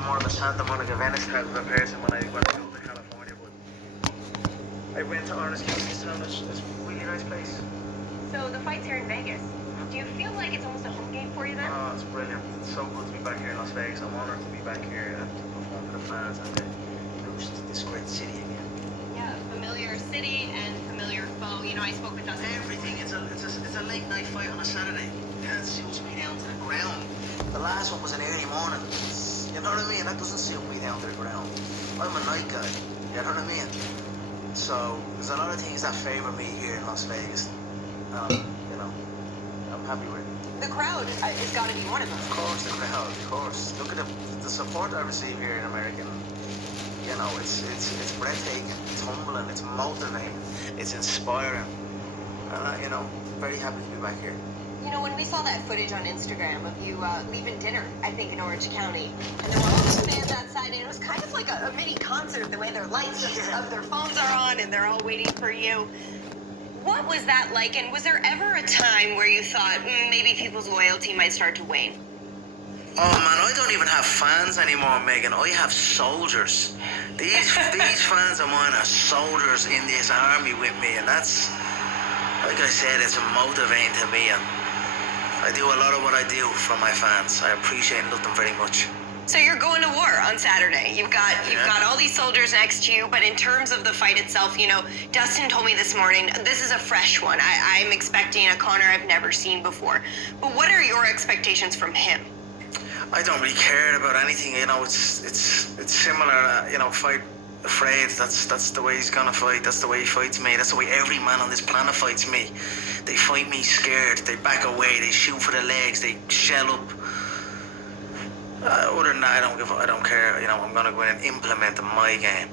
I'm more of a Santa Monica, Venice type of a person when I go to California, but I went to Orange County this time. It's a really nice place. So the fight's here in Vegas. Do you feel like it's almost a home game for you then? Oh, it's brilliant. It's so good to be back here in Las Vegas. I'm honored to be back here and to perform for the fans and to boost this great city again. Yeah, familiar city and familiar foe. You know, I spoke with Dustin. Everything. It's a late night fight on a Saturday. Yeah, it suits me down to the ground. The last one was an early morning. You know what I mean? That doesn't suit me down to the ground. I'm a night guy. You know what I mean? So there's a lot of things that favor me here in Las Vegas. You know, I'm happy with it. The crowd has got to be one of them. Of course, the crowd. Of course. Look at the support I receive here in America. You know, it's breathtaking. It's humbling. It's motivating. It's inspiring. And you know, very happy to be back here. You know, when we saw that footage on Instagram of you leaving dinner, I think in Orange County, and there were all these fans outside, and it was kind of like a mini concert, the way their lights of their phones are on, and they're all waiting for you. What was that like, and was there ever a time where you thought maybe people's loyalty might start to wane? Oh man, I don't even have fans anymore, Megan. I have soldiers. These fans of mine are soldiers in this army with me, and that's, like I said, it's motivating to me. And I do a lot of what I do for my fans. I appreciate and love them very much. So you're going to war on Saturday. You've got all these soldiers next to you, but in terms of the fight itself, you know, Dustin told me this morning, this is a fresh one. I'm expecting a Conor I've never seen before. But what are your expectations from him? I don't really care about anything, you know, it's similar, you know, fight afraid, that's the way he's gonna fight, that's the way he fights me, that's the way every man on this planet fights me. They fight me scared, they back away, they shoot for the legs, they shell up. Other than that, I don't care, you know, I'm gonna go in and implement my game.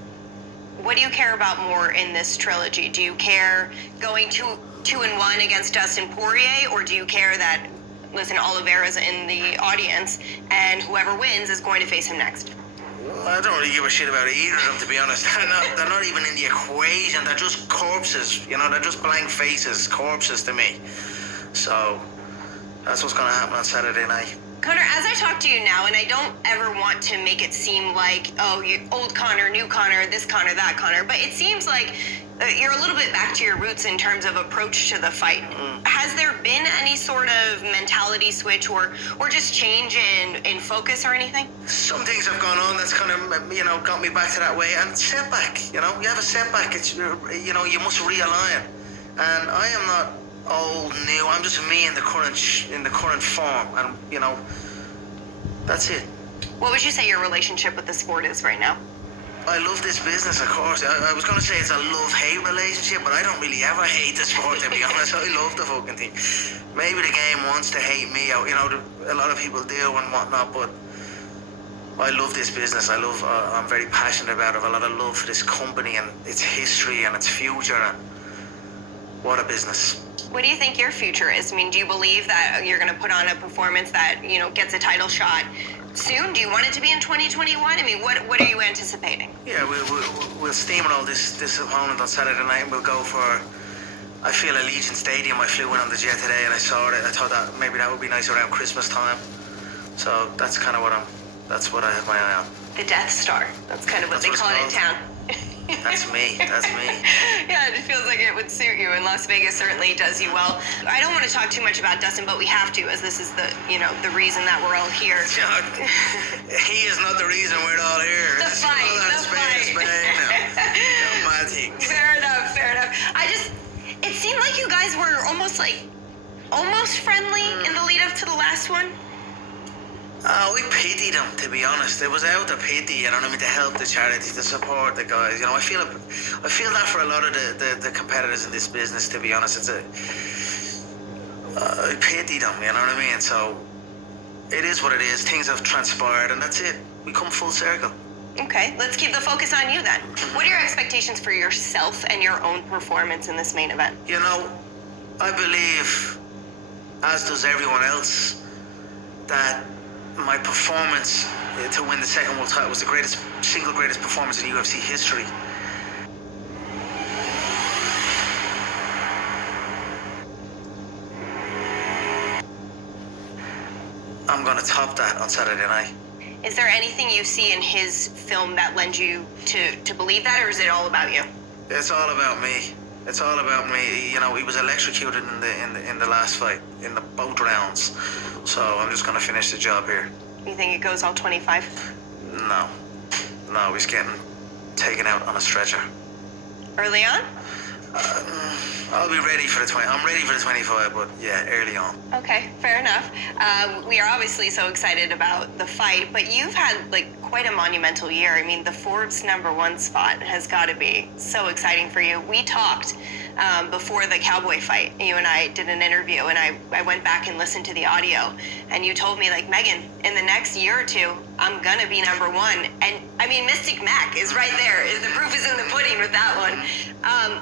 What do you care about more in this trilogy? Do you care going 2-1 against Dustin Poirier, or do you care that, listen, Oliveira's in the audience, and whoever wins is going to face him next? I don't really give a shit about either of them, to be honest. They're not even in the equation. They're just corpses, you know. They're just blank faces, corpses to me. So that's what's going to happen on Saturday night. Conor, as I talk to you now, and I don't ever want to make it seem like, oh, you old Conor, new Conor, this Conor, that Conor, but it seems like you're a little bit back to your roots in terms of approach to the fight. Has there been any sort of mentality switch or just change in focus or anything? Some things have gone on that's kind of, you know, got me back to that way. And setback, you know, you have a setback. It's, you know, you must realign. And I am not old, new. I'm just me in the current form. And, you know, that's it. What would you say your relationship with the sport is right now? I love this business, of course. I was going to say it's a love-hate relationship, but I don't really ever hate the sport, to be honest. I love the fucking thing. Maybe the game wants to hate me, you know, a lot of people do and whatnot, but I love this business. I'm very passionate about it. I have a lot of love for this company and its history and its future. And what a business. What do you think your future is? I mean, do you believe that you're going to put on a performance that, you know, gets a title shot soon? Do you want it to be in 2021? I mean, what are you anticipating? Yeah, we'll steamroll this opponent on Saturday night, and we'll go for, I feel, Allegiant Stadium. I flew in on the jet today and I saw it. I thought that maybe that would be nice around Christmas time. So that's kind of that's what I have my eye on. The Death Star. That's kind of what they call it in town. That's me. Yeah, it feels like it would suit you, and Las Vegas certainly does you well. I don't want to talk too much about Dustin, but we have to, as this is the reason that we're all here. He is not the reason we're all here. The fight. No, my thing. Fair enough. It seemed like you guys were almost friendly in the lead up to the last one. We pitied them, to be honest. It was out of pity, you know what I mean, to help the charity, to support the guys. You know, I feel that for a lot of the competitors in this business, to be honest. I pity them, you know what I mean? So it is what it is. Things have transpired, and that's it. We come full circle. Okay, let's keep the focus on you then. What are your expectations for yourself and your own performance in this main event? You know, I believe, as does everyone else, that my performance to win the second world title was the single greatest performance in UFC history. I'm going to top that on Saturday night. Is there anything you see in his film that lends you to believe that, or is it all about you? It's all about me. It's all about me. You know, he was electrocuted in the last fight, in the both rounds. So I'm just gonna finish the job here. You think it goes all 25? No. No, he's getting taken out on a stretcher. Early on? I'll be ready for the 20. I'm ready for the 25, but yeah, early on. Okay, fair enough. We are obviously so excited about the fight, but you've had like quite a monumental year. I mean, the Forbes #1 spot has got to be so exciting for you. We talked before the Cowboy fight. You and I did an interview, and I went back and listened to the audio, and you told me, like, Megan, in the next year or two, I'm gonna be #1. And I mean, Mystic Mac is right there. The proof is in the pudding with that one.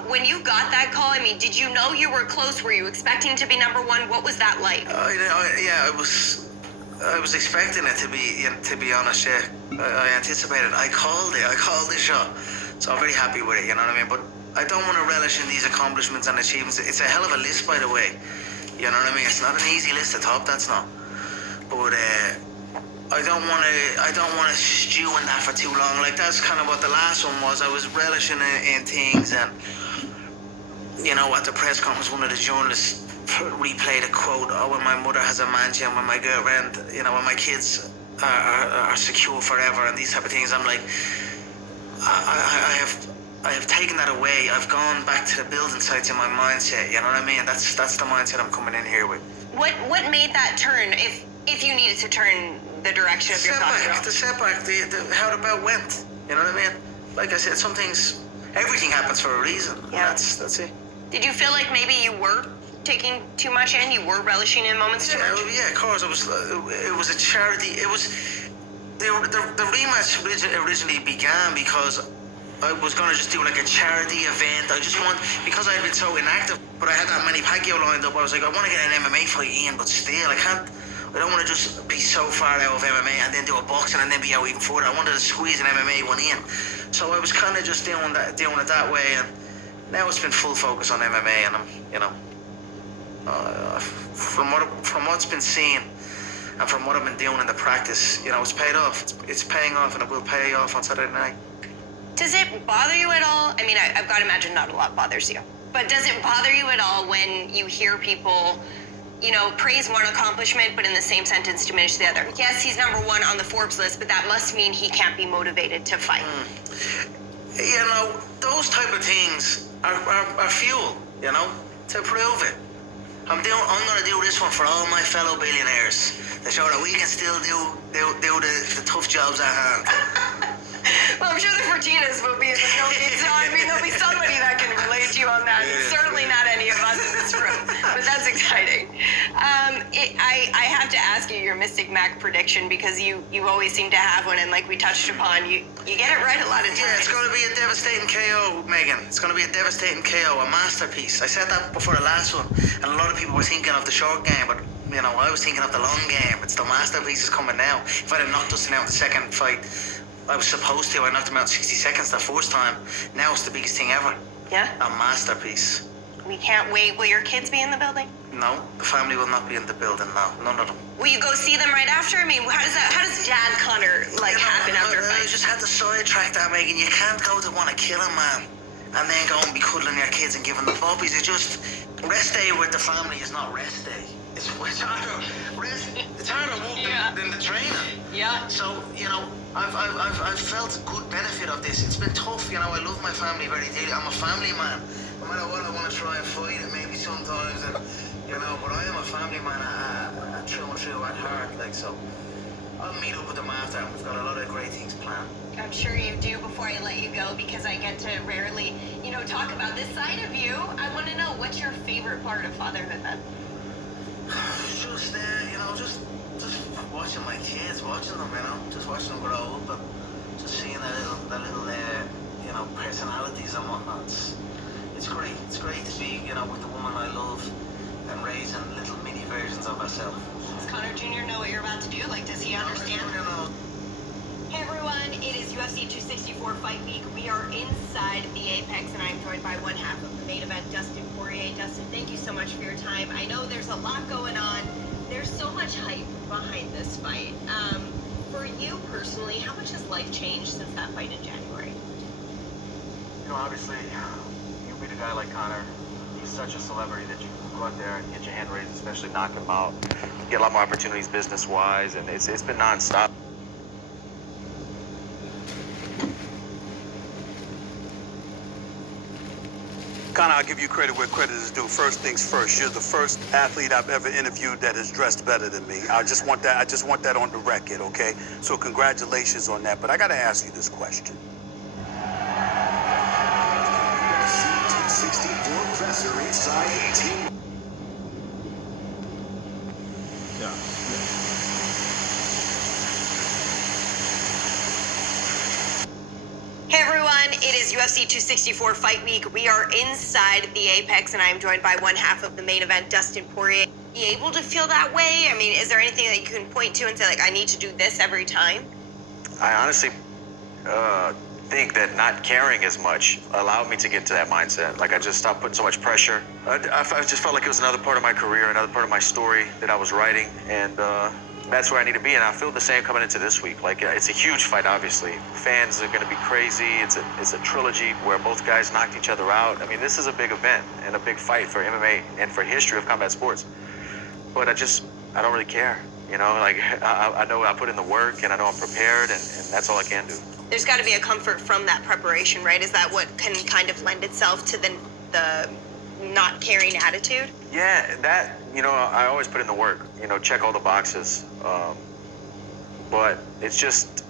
When you got that call, I mean, did you know you were close? Were you expecting to be #1? What was that like? Yeah, I was expecting it to be honest. Yeah, I anticipated. I called the shot, so I'm very happy with it. You know what I mean? But I don't want to relish in these accomplishments and achievements. It's a hell of a list, by the way. You know what I mean? It's not an easy list to top. That's not. But I don't want to stew in that for too long. Like, that's kind of what the last one was. I was relishing in things, and you know, at the press conference, one of the journalists replayed a quote, "Oh, when my mother has a mansion, when my girlfriend, you know, when my kids are secure forever," and these type of things. I'm like, I have taken that away. I've gone back to the building sites in my mindset. You know what I mean? That's the mindset I'm coming in here with. What made that turn? If you needed to turn the direction of your thoughts. The setback, how the bout went. You know what I mean? Like I said, some things, everything happens for a reason. Yeah. That's it. Did you feel like maybe you were taking too much in? You were relishing in moments too much? Yeah, of course. It was a charity. It was the rematch originally began because I was going to just do like a charity event. Because I had been so inactive, but I had that Manny Pacquiao lined up. I was like, I want to get an MMA fight in, but still, I don't want to just be so far out of MMA and then do a boxing and then be out even further. I wanted to squeeze an MMA one in. So I was kind of just doing it that way, and now it's been full focus on MMA, and I'm, you know, from what's been seen and from what I've been doing in the practice, you know, it's paid off. It's paying off, and it will pay off on Saturday night. Does it bother you at all? I mean, I've got to imagine not a lot bothers you. But does it bother you at all when you hear people, you know, praise one accomplishment, but in the same sentence diminish the other? Yes, he's #1 on the Forbes list, but that must mean he can't be motivated to fight. You know, those type of things are fuel, you know, to prove it. I'm going to do this one for all my fellow billionaires to show that we can still do the tough jobs at hand. Well, I'm sure the Fertitas will be in the building, so I mean, there'll be somebody that can relate to you on that. Yeah. Certainly not any of us in this room, but that's exciting. I have to ask you your Mystic Mac prediction, because you always seem to have one, and like we touched upon, you get it right a lot of times. Yeah, it's going to be a devastating KO, Megan. It's going to be a devastating KO, a masterpiece. I said that before the last one, and a lot of people were thinking of the short game, but you know, I was thinking of the long game. It's the masterpiece is coming now. If I'd have knocked Dustin out in the second fight, I was supposed to. I knocked him out in 60 seconds the first time. Now it's the biggest thing ever. Yeah? A masterpiece. We can't wait. Will your kids be in the building? No, the family will not be in the building. No, none of them. Will you go see them right after? I mean, how does Dad Connor happen after a fight? I just had to sidetrack that, Megan. You can't go to want to kill a man and then go and be cuddling your kids and giving them puppies. It's just, rest day with the family is not rest day. It's harder. It's harder work than the training. Yeah. So, you know, I've felt good benefit of this. It's been tough, you know. I love my family very dearly. I'm a family man. No matter what, I want to try and fight it maybe sometimes, and you know. But I am a family man, true and true at heart. Like, so, I'll meet up with them after, and we've got a lot of great things planned. I'm sure you do. Before I let you go, because I get to rarely, you know, talk about this side of you, I want to know, what's your favorite part of fatherhood then? Just you know, just watching my kids, watching them, you know, just watching them grow up, and just seeing the little you know, personalities and whatnot. It's great. It's great to be, you know, with the woman I love and raising little mini versions of herself. Does Connor Jr. know what you're about to do? Like, does he understand? Hey everyone, it is UFC 264 Fight Week. We are inside the Apex, and I'm joined by one half of the main event, Dustin Poirier. Dustin, thank you so much for your time. I know there's a lot going on. There's so much hype behind this fight. For you personally, how much has life changed since that fight in January? You know, obviously, you beat a guy like Connor. He's such a celebrity that you go out there and get your hand raised, especially knocking him out. You get a lot more opportunities business-wise, and it's been nonstop. Connor, I'll give you credit where credit is due. First things first, you're the first athlete I've ever interviewed that has dressed better than me. I just want that on the record, okay? So congratulations on that. But I gotta ask you this question. C264 presser inside 18. Yeah. Hey everyone, it is UFC 264 Fight Week. We are inside the Apex and I am joined by one half of the main event, Dustin Poirier. Are you able to feel that way? I mean, is there anything that you can point to and say, like, I need to do this every time? I honestly think that not caring as much allowed me to get to that mindset. Like, I just stopped putting so much pressure. I just felt like it was another part of my career, another part of my story that I was writing, and that's where I need to be. And I feel the same coming into this week. Like, it's a huge fight, obviously. Fans are going to be crazy. It's a trilogy where both guys knocked each other out. I mean, this is a big event and a big fight for MMA and for history of combat sports. But I don't really care. You know, like, I know I put in the work and I know I'm prepared, and that's all I can do. There's got to be a comfort from that preparation, right? Is that what can kind of lend itself to the not caring attitude? Yeah, that, you know, I always put in the work, you know, check all the boxes. But it's just,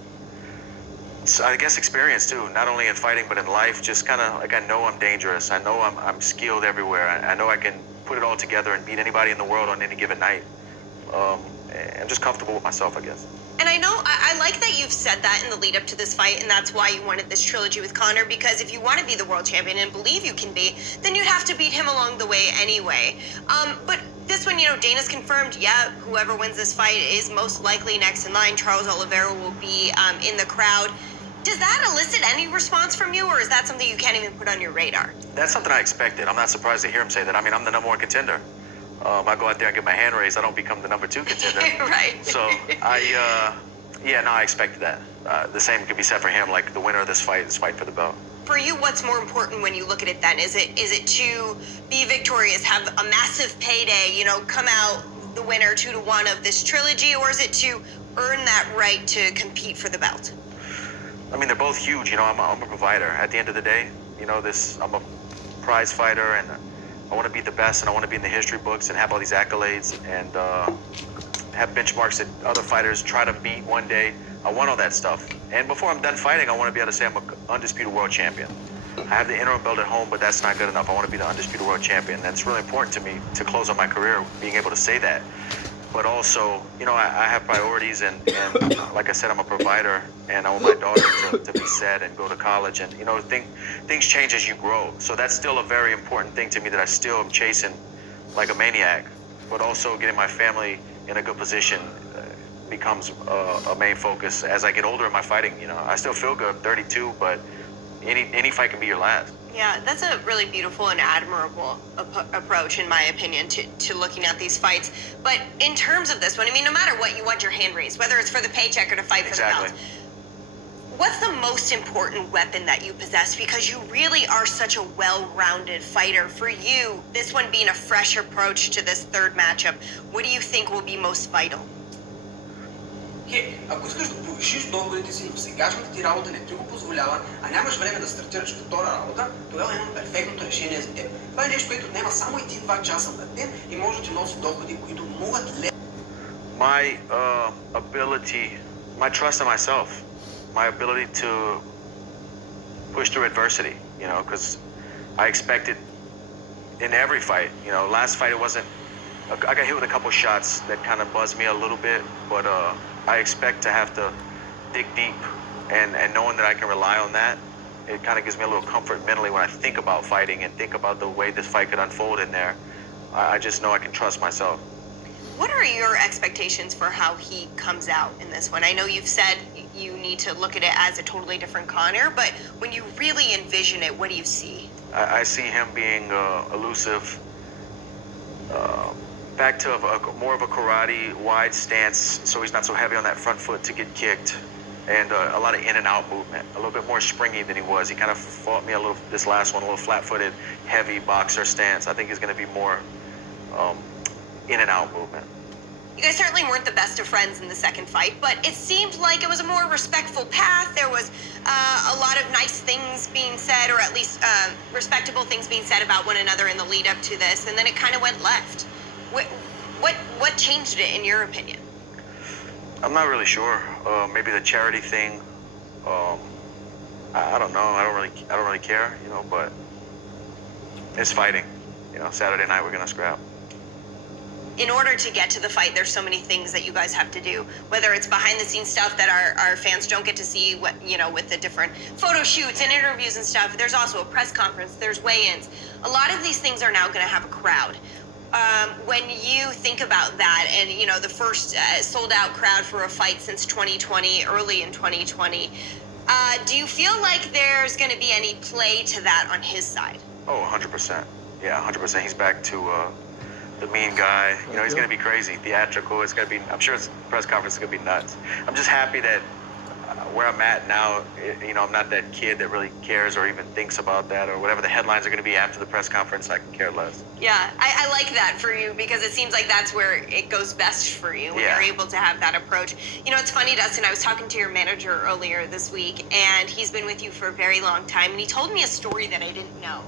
I guess, experience too, not only in fighting, but in life. Just kind of like, I know I'm dangerous. I know I'm skilled everywhere. I know I can put it all together and beat anybody in the world on any given night. I'm just comfortable with myself, I guess. And I know, I like that you've said that in the lead up to this fight, and that's why you wanted this trilogy with Connor, because if you want to be the world champion and believe you can be, then you'd have to beat him along the way anyway. But this one, you know, Dana's confirmed, yeah, whoever wins this fight is most likely next in line. Charles Oliveira will be in the crowd. Does that elicit any response from you, or is that something you can't even put on your radar? That's something I expected. I'm not surprised to hear him say that. I mean, I'm the #1 contender. I go out there and get my hand raised, I don't become the #2 contender. Right. So I expected that. The same could be said for him. Like, the winner of this fight for the belt. For you, what's more important when you look at it then? Is it to be victorious, have a massive payday, you know, come out the winner 2-1 of this trilogy, or is it to earn that right to compete for the belt? I mean, they're both huge. You know, I'm a provider. At the end of the day, you know, I'm a prize fighter, and I want to be the best, and I want to be in the history books and have all these accolades and have benchmarks that other fighters try to beat one day. I want all that stuff. And before I'm done fighting, I want to be able to say I'm an undisputed world champion. I have the interim belt at home, but that's not good enough. I want to be the undisputed world champion. That's really important to me to close on my career, being able to say that. But also, you know, I have priorities, and like I said, I'm a provider, and I want my daughter to be set and go to college. And, you know, things change as you grow. So that's still a very important thing to me, that I still am chasing like a maniac. But also getting my family in a good position becomes a main focus as I get older in my fighting. You know, I still feel good, I'm 32, but any fight can be your last. Yeah, that's a really beautiful and admirable approach, in my opinion, to looking at these fights. But in terms of this one, I mean, no matter what, you want your hand raised, whether it's for the paycheck or to fight for the belt. What's the most important weapon that you possess? Because you really are such a well-rounded fighter. For you, this one being a fresh approach to this third matchup, what do you think will be most vital? Ако искаш да повишиш доходите си, сегашната ти работа не ти го позволява, а нямаш време да стартираш втора работа, тогава имам перфектното решение за теб. Това е нещо, което отнема само 1-2 часа на ден и може да ти носи доходи, които могат My ability, my trust in myself, my ability to push through adversity, you know, because I expected in every fight, you know, last fight it wasn't, I got hit with a couple shots that kind of buzzed me a little bit, but I expect to have to dig deep, and knowing that I can rely on that, it kind of gives me a little comfort mentally when I think about fighting and think about the way this fight could unfold in there. I just know I can trust myself. What are your expectations for how he comes out in this one? I know you've said you need to look at it as a totally different Connor, but when you really envision it, what do you see? I see him being elusive, back to more of a karate wide stance, so he's not so heavy on that front foot to get kicked, and a lot of in and out movement, a little bit more springy than he was. He kind of fought me a little, this last one, a little flat-footed, heavy boxer stance. I think he's going to be more in and out movement. You guys certainly weren't the best of friends in the second fight, but it seemed like it was a more respectful path. There was a lot of nice things being said, or at least respectable things being said about one another in the lead up to this, and then it kind of went left. What changed it, in your opinion? I'm not really sure. Maybe the charity thing. I don't know. I don't really care, you know. But it's fighting. You know, Saturday night we're gonna scrap. In order to get to the fight, there's so many things that you guys have to do, whether it's behind the scenes stuff that our fans don't get to see, what, you know, with the different photo shoots and interviews and stuff. There's also a press conference, there's weigh-ins. A lot of these things are now going to have a crowd. When you think about that, and you know, the first sold out crowd for a fight since 2020, early in 2020, do you feel like there's going to be any play to that on his side? Oh, 100%. Yeah, 100%. He's back to the mean guy. You know, he's going to be crazy, theatrical. It's going to be, I'm sure his press conference is going to be nuts. I'm just happy that where I'm at now, you know, I'm not that kid that really cares or even thinks about that, or whatever the headlines are going to be after the press conference. I can care less. Yeah, I like that for you, because it seems like that's where it goes best for you, when you're able to have that approach. You know, it's funny, Dustin, I was talking to your manager earlier this week, and he's been with you for a very long time, and he told me a story that I didn't know.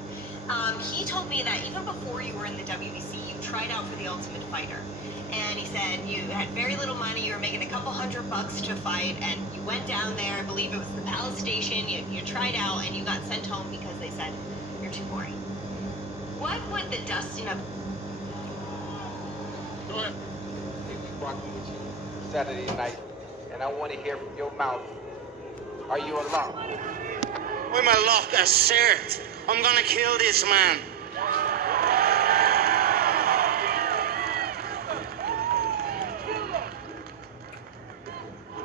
He told me that even before you were in the WBC, you tried out for the Ultimate Fighter. And he said you had very little money, you were making a couple $100 to fight, and you went down there, I believe it was the Palace Station, you tried out, and you got sent home because they said, you're too boring. What would the Dustin of... Go ahead. Rocking with you Saturday night, and I want to hear from your mouth. Are you a lock? I'm a lock, assert. I'm gonna kill this man.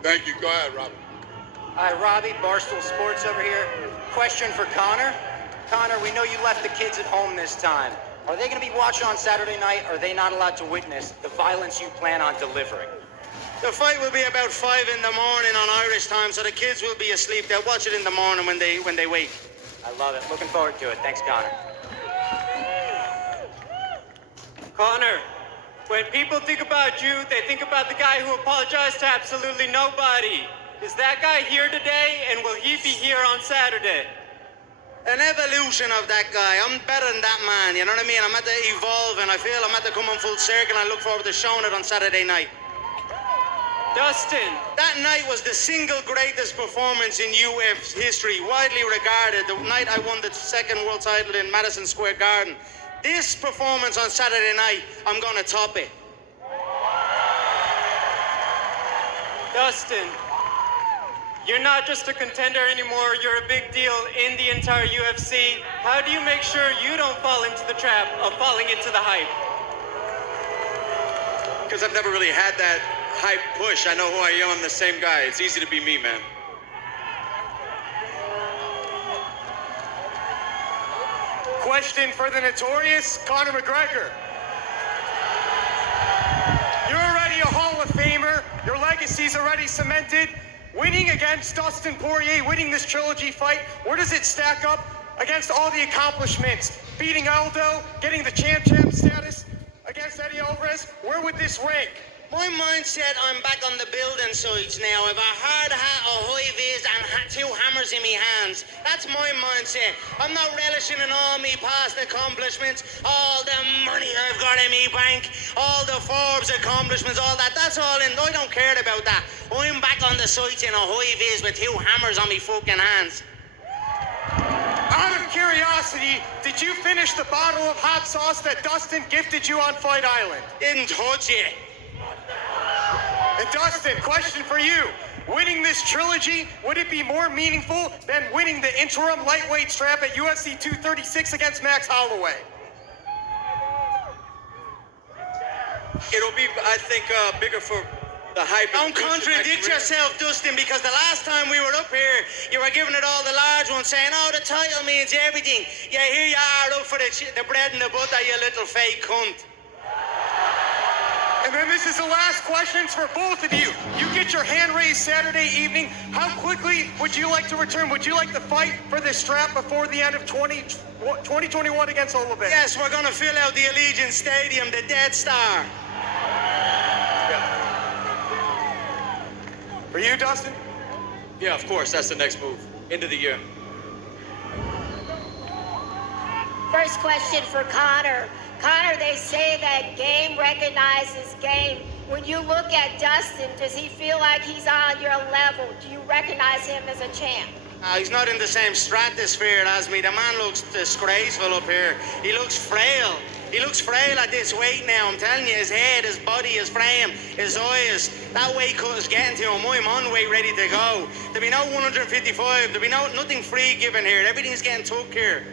Thank you. Go ahead, Robin. Hi, Robbie, Barstool Sports over here. Question for Connor. Connor, we know you left the kids at home this time. Are they going to be watching on Saturday night, or are they not allowed to witness the violence you plan on delivering? The fight will be about 5 in the morning on Irish time, so the kids will be asleep. They'll watch it in the morning when they wake. I love it. Looking forward to it. Thanks, Connor. Connor, when people think about you, they think about the guy who apologized to absolutely nobody. Is that guy here today, and will he be here on Saturday? An evolution of that guy. I'm better than that man, you know what I mean? I'm at to evolve, and I feel I'm at to come on full circle, and I look forward to showing it on Saturday night. Dustin! That night was the single greatest performance in UFC history, widely regarded. The night I won the second world title in Madison Square Garden. This performance on Saturday night, I'm gonna top it. Dustin, you're not just a contender anymore, you're a big deal in the entire UFC. How do you make sure you don't fall into the trap of falling into the hype? Because I've never really had that hype push. I know who I am. I'm the same guy. It's easy to be me, man. Question for the notorious Conor McGregor. You're already a Hall of Famer. Your legacy's already cemented. Winning against Dustin Poirier, winning this trilogy fight, where does it stack up against all the accomplishments? Beating Aldo, getting the champ status against Eddie Alvarez, where would this rank? My mindset, I'm back on the building sites now. I've a hard hat, a high vis, and 2 hammers in my hands. That's my mindset. I'm not relishing in all me past accomplishments, all the money I've got in me bank, all the Forbes accomplishments, all that. That's all in. I don't care about that. I'm back on the sites in a high vis with 2 hammers on me fucking hands. Out of curiosity, did you finish the bottle of hot sauce that Dustin gifted you on Fight Island? Didn't touch it. And Dustin, question for you. Winning this trilogy, would it be more meaningful than winning the interim lightweight strap at UFC 236 against Max Holloway? It'll be, I think, bigger for the hype. Don't contradict yourself, Dustin, because the last time we were up here, you were giving it all the large ones, saying, oh, the title means everything. Yeah, here you are up for the bread and the butter, you little fake cunt. And then this is the last questions for both of you. You get your hand raised Saturday evening. How quickly would you like to return? Would you like to fight for this strap before the end of 2021 against Oliveira? Yes, we're going to fill out the Allegiant Stadium, the Dead Star. For you, Dustin? Yeah, of course. That's the next move. End of the year. First question for Connor. Connor, they say that game recognizes game. When you look at Dustin, does he feel like he's on your level? Do you recognize him as a champ? He's not in the same stratosphere as me. The man looks disgraceful up here. He looks frail. He looks frail at this weight now. I'm telling you, his head, his body, his frame, his eyes, that weight cut is getting to him. I'm on weight ready to go. There'll be no 155. There'll be nothing free given here. Everything's getting took here.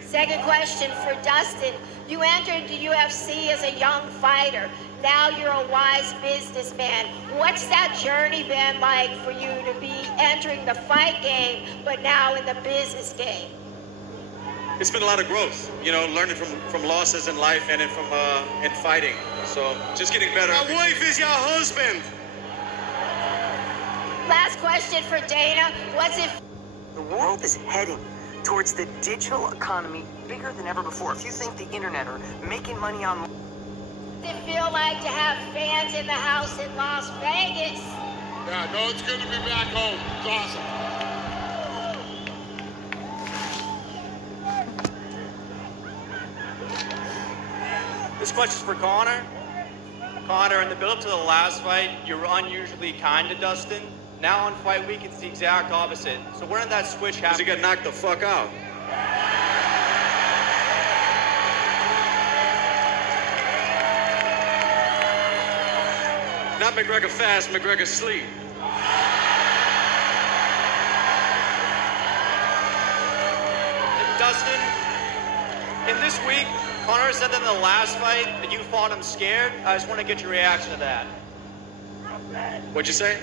Second question for Dustin. You entered the UFC as a young fighter. Now you're a wise businessman. What's that journey been like for you to be entering the fight game, but now in the business game? It's been a lot of growth, you know, learning from losses in life and from in fighting. So just getting better. My wife is your husband. Last question for Dana. What's it? The world is heading towards the digital economy bigger than ever before. If you think the internet are making money on... Does it feel like to have fans in the house in Las Vegas? Yeah, no, it's good to be back home. It's awesome. This question's for Connor. Connor, in the build-up to the last fight, you were unusually kind to Dustin. Now on fight week, it's the exact opposite. So where did that switch happen? Because he got knocked the fuck out. Not McGregor fast, McGregor sleep. Dustin, in this week, Connor said that in the last fight that you fought him scared. I just want to get your reaction to that. What'd you say?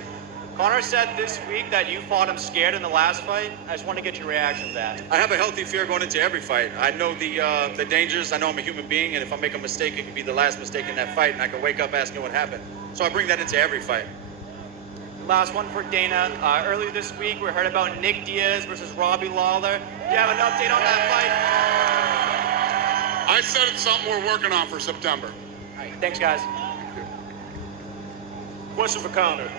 Connor said this week that you fought him scared in the last fight. I just want to get your reaction to that. I have a healthy fear going into every fight. I know the dangers. I know I'm a human being, and if I make a mistake, it could be the last mistake in that fight, and I can wake up asking what happened. So I bring that into every fight. Last one for Dana. Earlier this week, we heard about Nick Diaz versus Robbie Lawler. Do you have an update on that fight? I said it's something we're working on for September. All right, thanks, guys. Question for Connor.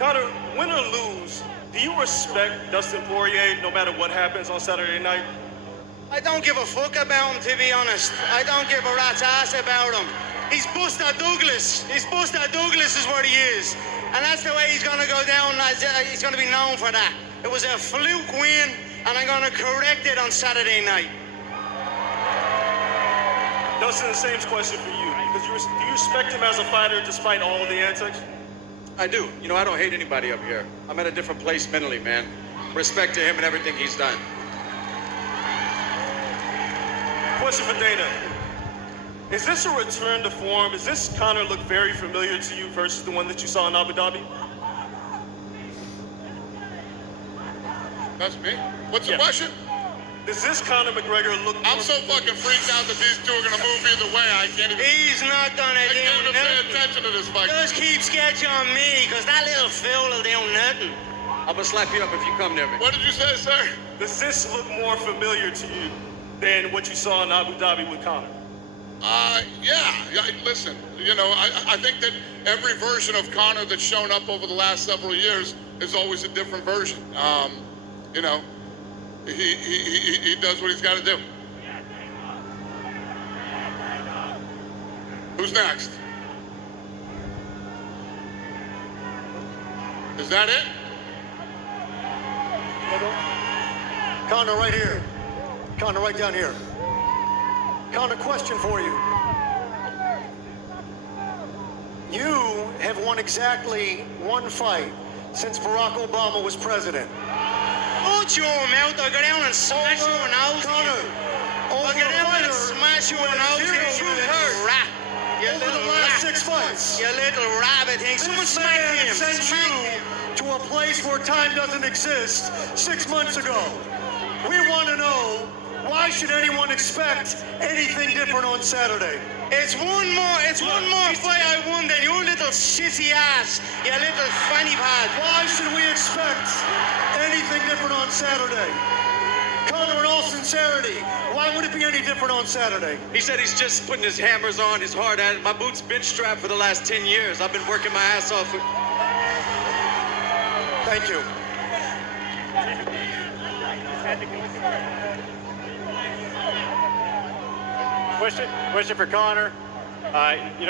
Connor, win or lose, do you respect Dustin Poirier no matter what happens on Saturday night? I don't give a fuck about him, to be honest. I don't give a rat's ass about him. He's Buster Douglas. He's Buster Douglas is what he is. And that's the way he's going to go down. He's going to be known for that. It was a fluke win, and I'm going to correct it on Saturday night. Dustin, the same question for you. Because do you respect him as a fighter despite all of the antics? I do. You know, I don't hate anybody up here. I'm at a different place mentally, man. Respect to him and everything he's done. Question for Dana. Is this a return to form? Does this Connor look very familiar to you versus the one that you saw in Abu Dhabi? That's me? What's the question? Does this Conor McGregor look... I'm so fucking freaked out that these two are going to move either way. I can't even... He's not going to do can't even pay nothing. attention to this fight. Just keep sketching on me, because that little fool will do nothing. I'm gonna slap you up if you come near me. What did you say, sir? Does this look more familiar to you than what you saw in Abu Dhabi with Conor? Yeah. Listen, you know, I think that every version of Conor that's shown up over the last several years is always a different version. You know, he does what he's got to do. Who's next? Is that it? Conor, right here. Conor, right down here. Conor, question for you. You have won exactly one fight since Barack Obama was president. Put your mouth, I'll go down and smash you in out. Conor, I'll go down and smash you in out. You little rat. You over the little last rat. 6 fights. You little rabbit thing. Someone This smack man him. sent Smack you him. to a place where time doesn't exist 6 months ago. We want to know, why should anyone expect anything different on Saturday? It's one more fight I won than your little sissy ass, you little fanny pad. Why should we expect anything different on Saturday? Conor, in all sincerity, why would it be any different on Saturday? He said he's just putting his hammers on, he's hard at it. My boot's been strapped for the last 10 years. I've been working my ass off. Thank you. Question for Conor.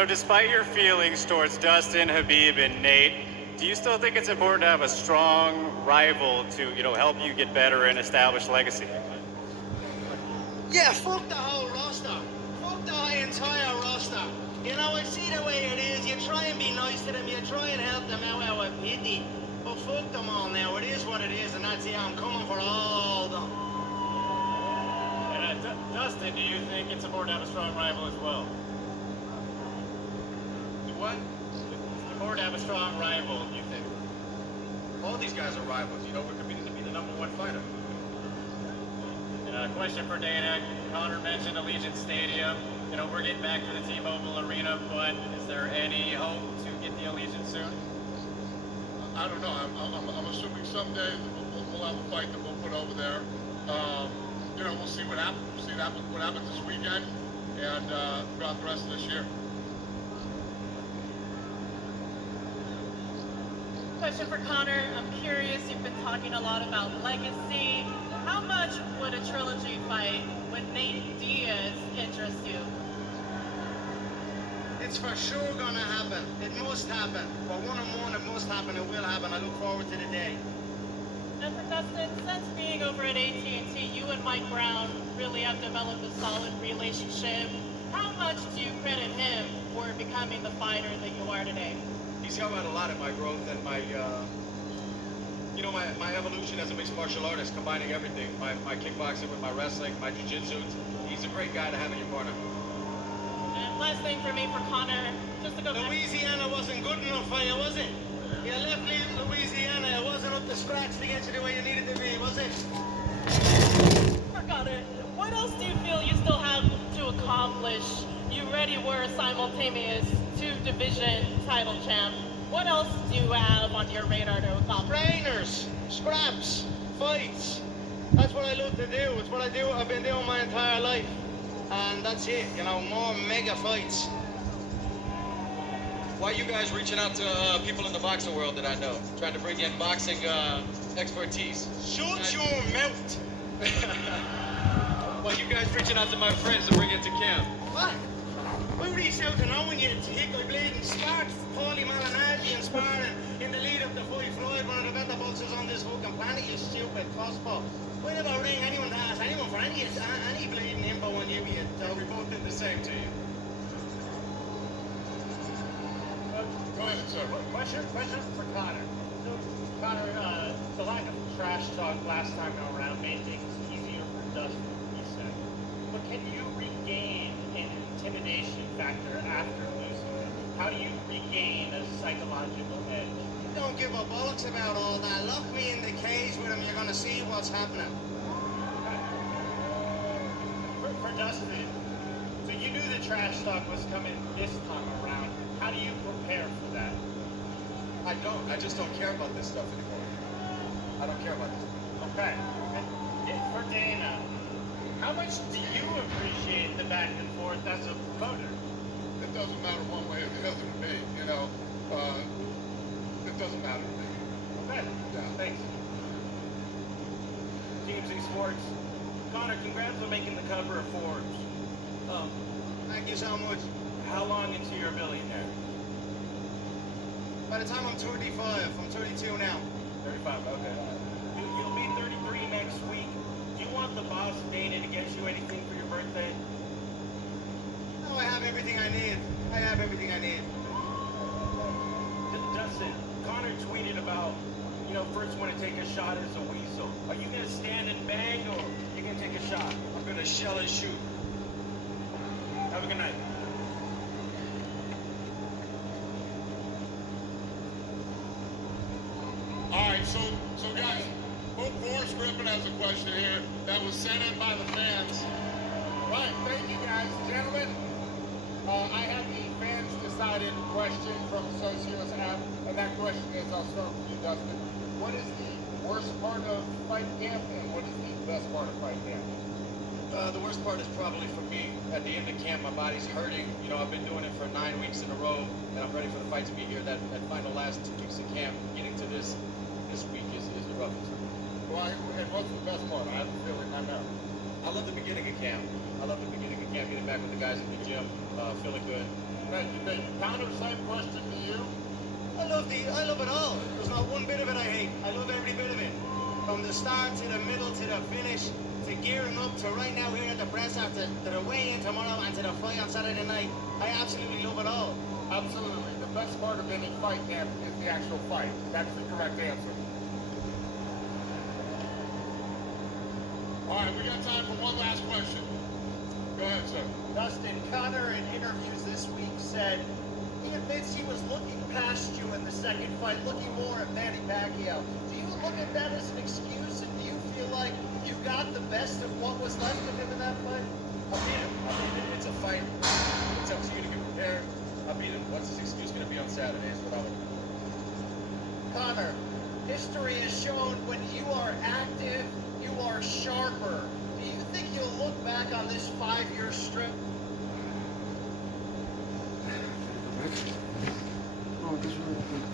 Despite your feelings towards Dustin, Habib, and Nate, do you still think it's important to have a strong rival to, help you get better and establish legacy? Yeah, fuck the whole roster. Fuck the entire roster. I see the way it is. You try and be nice to them. You try and help them out of pity. But fuck them all now. It is what it is, and that's it. I'm coming for all of them. And Dustin, do you think it's important to have a strong rival as well? What? It's important to have a strong rival, do you think? All these guys are rivals. We're competing to be the #1 fighter. And a question for Dana. Conor mentioned Allegiant Stadium. We're getting back to the T-Mobile Arena, but is there any hope to get the Allegiant soon? I don't know. I'm assuming someday we'll have a fight that we'll put over there. We'll see what happens. We'll see what happens this weekend and throughout the rest of this year. Question for Conor. I'm curious, you've been talking a lot about legacy. How much would a trilogy fight with Nate Diaz interest you? It's for sure gonna happen. It must happen. For one-on-one, it must happen. It will happen. I look forward to the day. And for Dustin, since being over at AT&T, you and Mike Brown really have developed a solid relationship. How much do you credit him for becoming the fighter that you are today? He's helped out a lot in my growth and my evolution as a mixed martial artist, combining everything. My kickboxing with my wrestling, my jiu-jitsu. He's a great guy to have in your corner. And last thing for me, for Conor, just to go back. Louisiana wasn't good enough for you, was it? You left Louisiana. It wasn't up to scratch to get you the way you needed to be, was it? For Conor, what else do you feel you still have to accomplish? You already were a simultaneous 2-division title champ. What else do you have on your radar to accomplish? Trainers, scraps, fights. That's what I love to do. It's what I do. I've been doing my entire life. And that's it, more mega fights. Why are you guys reaching out to people in the boxing world that I know? Trying to bring in boxing expertise? Shut your mouth! Why are you guys reaching out to my friends to bring it to camp? What? I reached out to knowing you tick. I played in sparred Paulie Malignaggi and sparring in the lead up to Fight Floyd, one of the better boxers on this fucking planet, you stupid crossbow. We never ring anyone to ask anyone for any bleeding info on you, you dog. We both did the same to you. Go ahead, sir. Question for Conor. So, Conor, the lack of trash talk last time around made things easier for Dustin, you said. But can you regain an intimidation factor after losing? How do you regain a psychological edge? Don't give a bollocks about all that. Lock me in the cage with him, you're gonna see what's happening. For Dustin, so you knew the trash talk was coming this time around. How do you prepare for that? I don't. I just don't care about this stuff anymore. I don't care about this. Okay. And for Dana, how much do you appreciate the back and forth as a promoter? It doesn't matter one way or the other to me, it doesn't matter to me. Okay. Yeah. Thanks. TMZ Sports. Conor, congrats on making the cover of Forbes. Thank you so much. How long into your billionaire? By the time I'm 35, I'm 32 now. 35, okay. You'll be 33 next week. Do you want the boss, Dana, to get you anything for your birthday? No, I have everything I need. I have everything I need. Dustin, Conor tweeted about, first want to take a shot as a weasel. Are you going to stand and bang, or are you going to take a shot? I'm going to shell and shoot. Have a good night. All right, so guys, Boris Griffin has a question here that was sent in by the fans. Right, thank you guys. Gentlemen, question from Socios app, and that question is, I'll start with you, Dustin. What is the worst part of fight camp, and what is the best part of fight camp? The worst part is probably for me. At the end of camp, my body's hurting. You know, I've been doing it for 9 weeks in a row, and I'm ready for the fight to be here. That final last 2 weeks of camp, getting to this week is the roughest. Well, and what's the best part? I have a feeling I know. I love the beginning of camp. I love the beginning of camp, getting back with the guys in the gym, feeling good. Thank you. Connor, same question to you. I love it all. There's not one bit of it I hate. I love every bit of it. From the start to the middle to the finish, to gearing up to right now here at the press after to the weigh-in tomorrow and to the fight on Saturday night. I absolutely love it all. Absolutely. The best part of any fight camp is the actual fight. That's the correct answer. All right, we got time for one last question. Go ahead, sir. Dustin, Connor in interviews this week said he admits he was looking past you in the second fight, looking more at Manny Pacquiao. Do you look at that as an excuse, and do you feel like you got the best of what was left of him in that fight? I beat him. It's a fight. It's up to you to get prepared. I beat him. What's his excuse going to be on Saturday is what I would do. Connor, history has shown when you are active, you are sharper. Do you think you'll look back on this 5-year stretch? No, this one I think